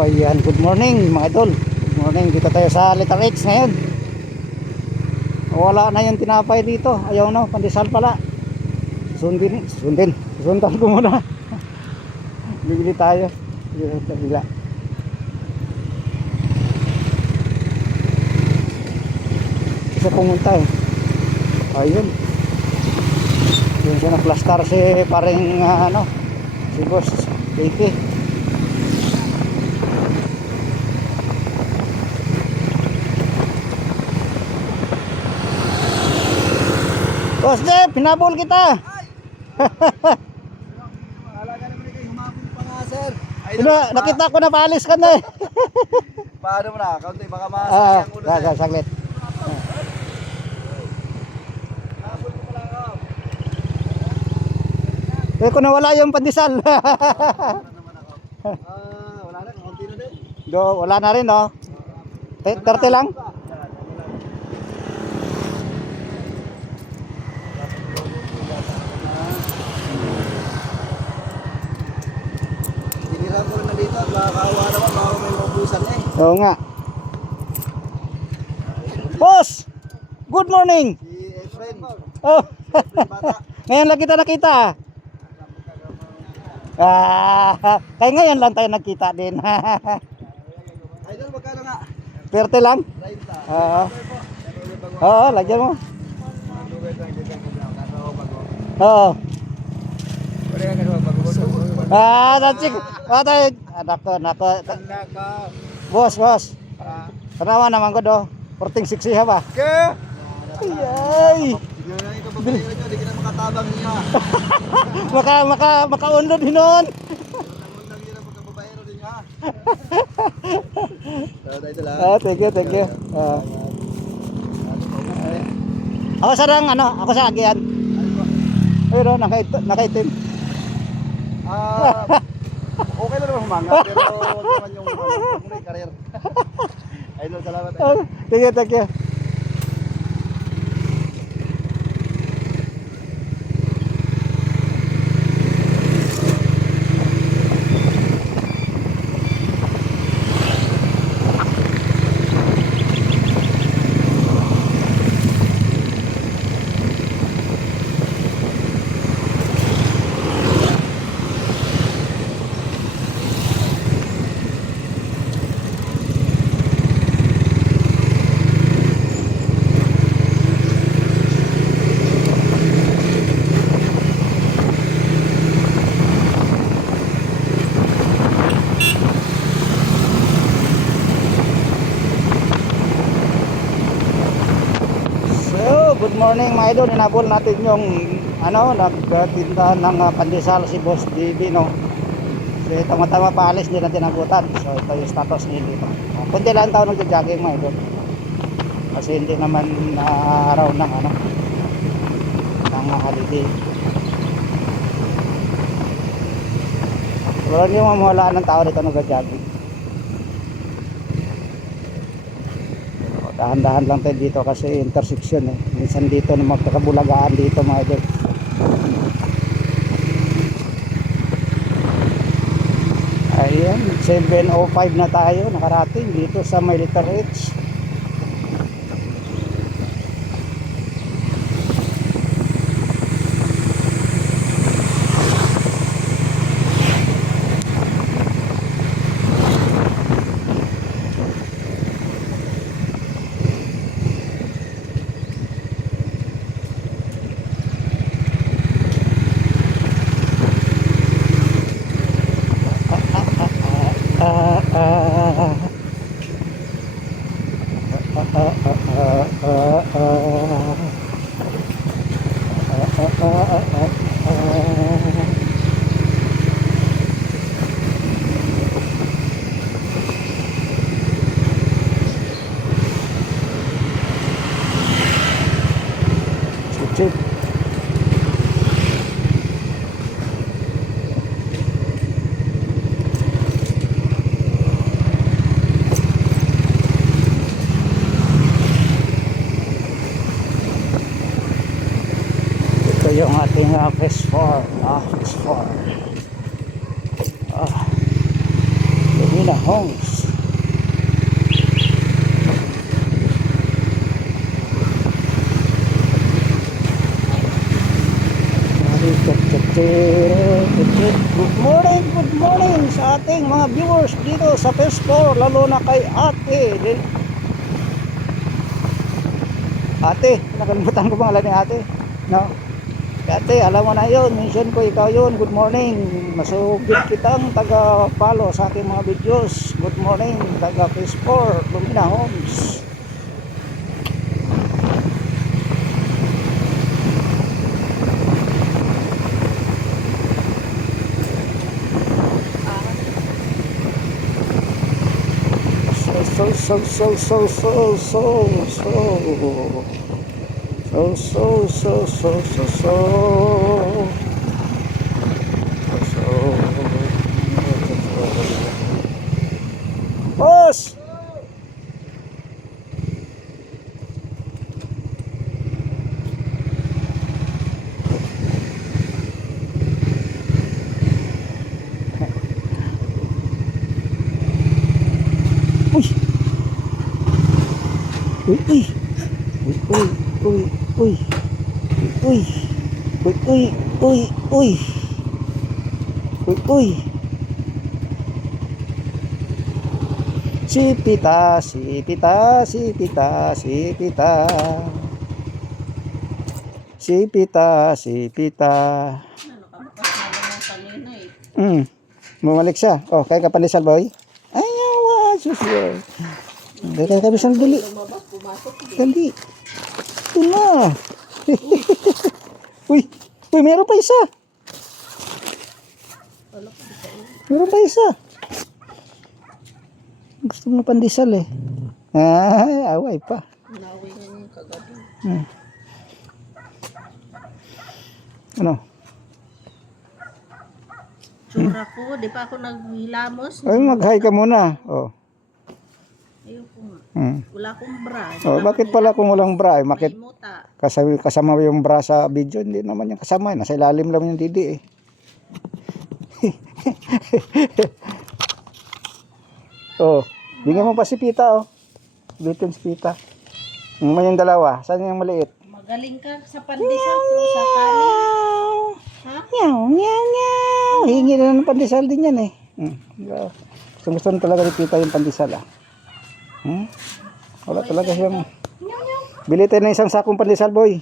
So ayan, good morning mga idol. Good morning, dito tayo sa letter X ngayon. Wala na yung tinapay dito. Ayaw na, pandesal pala. Sundan ko muna. Bibili tayo. Bila. Isa pumunta eh. Ayun. Yung siya na-plastar si paring si boss JP. Boss Jeff, pinabol kita. Alaga naman kayo, humabol pa nga sir. Nakita ko na paalis ka na eh. Paano mo na? Kaunti, baka masakyan ulo sir. Saglit. Habol mo pala ako. Eh kung nawala yung pandesal. Wala naman ako. Wala na, kaunti na din. Wala na rin no. 30 lang. Tiniran ko na dito, nakakawa naman, baka may maubusan eh. Oo nga. Boss! Good morning! Si Efren, Oh, bata. ngayon lang kita nakita. Kaya ngayon lang tayo nagkita din. Idol, magkano nga? 30 lang? 30. Oo. Oo, lagyan mo. Oo. Nanchik. Nako. Bos. Kenapa naman ko do? Porting siksi ha ba? Ke? Ay. Sige na ito, pagbayaran nyo, di ka na makatabang niya. Makaunod hinon. Nagmundang yun ang pagkababayaro din ha. Ito lang. Thank you. Ako sa agian. Pero nakaitim. Okay na naman humanga, pero huwag naman yung may karir. Idol, salamat. Thank you. Good morning mga idol, inabol natin yung nagtinda ng pandesal si Boss JB no. So tama-tama paalis din natin abutan. So ito yung status niya dito. Kunti lang tao nagja-jogging mga idol. Kasi hindi naman araw ng ng holiday. Wala niyo mamawalaan ng tao dito nagja-jogging. Dahan-dahan lang tayo dito kasi intersection eh. Minsan dito na magkakabulagaan dito mga idol. Ayan, 7:05 na tayo nakarating dito sa may letter H. Chip. Ito yung ating phase 4. Phase 4. Lumina Homes. Good morning sa ating mga viewers dito sa first floor, lalo na kay ate. Ate, nakalimutan ko pangalan ni ate. No? Ate, alam mo na yun, mention ko ikaw yun. Good morning. Masugid kitang taga-follow sa aking mga videos. Good morning, taga first floor, Lumina Homes. Boss! Uy! Uy! Uy! Uy! Uy! Uy! Uy! Uy! Uy! Uy! Uy! Uy! Sipita, sipita, sipita, sipita. Sipita, sipita. Bumalik siya. Oh, kaya ka pandesal, boy. Ayaw, susunod. Dali kami sandali. Dali. Ito na. Uy, uy, meron pa isa. Meron pa isa. Gusto mo pandesal eh. Ay, away pa. Naway nga yung kagabi. Ano? Tsura ko, di pa ako naghilamos. Ay, mag-hi ka muna. Oh. Ayoko nga. Hmm. Wala akong bra. Oh, bakit pala kung walang bra? Eh, bakit May muta. kasama yung bra sa video? Hindi naman yung kasama. Nasa ilalim lang yung didi eh. Oh, bigyan mo pa si Pita oh. Bitin si Pita. Yung dalawa. Saan yung maliit? Magaling ka sa pandesal pero sa kanin. Ha? Meow, meow, meow. Hingi na ng pandesal din yan eh. Gusto na talaga ni Pita yung pandesal ah. Wala talaga siyang... Bili tayo ng isang sakong pandesal boy.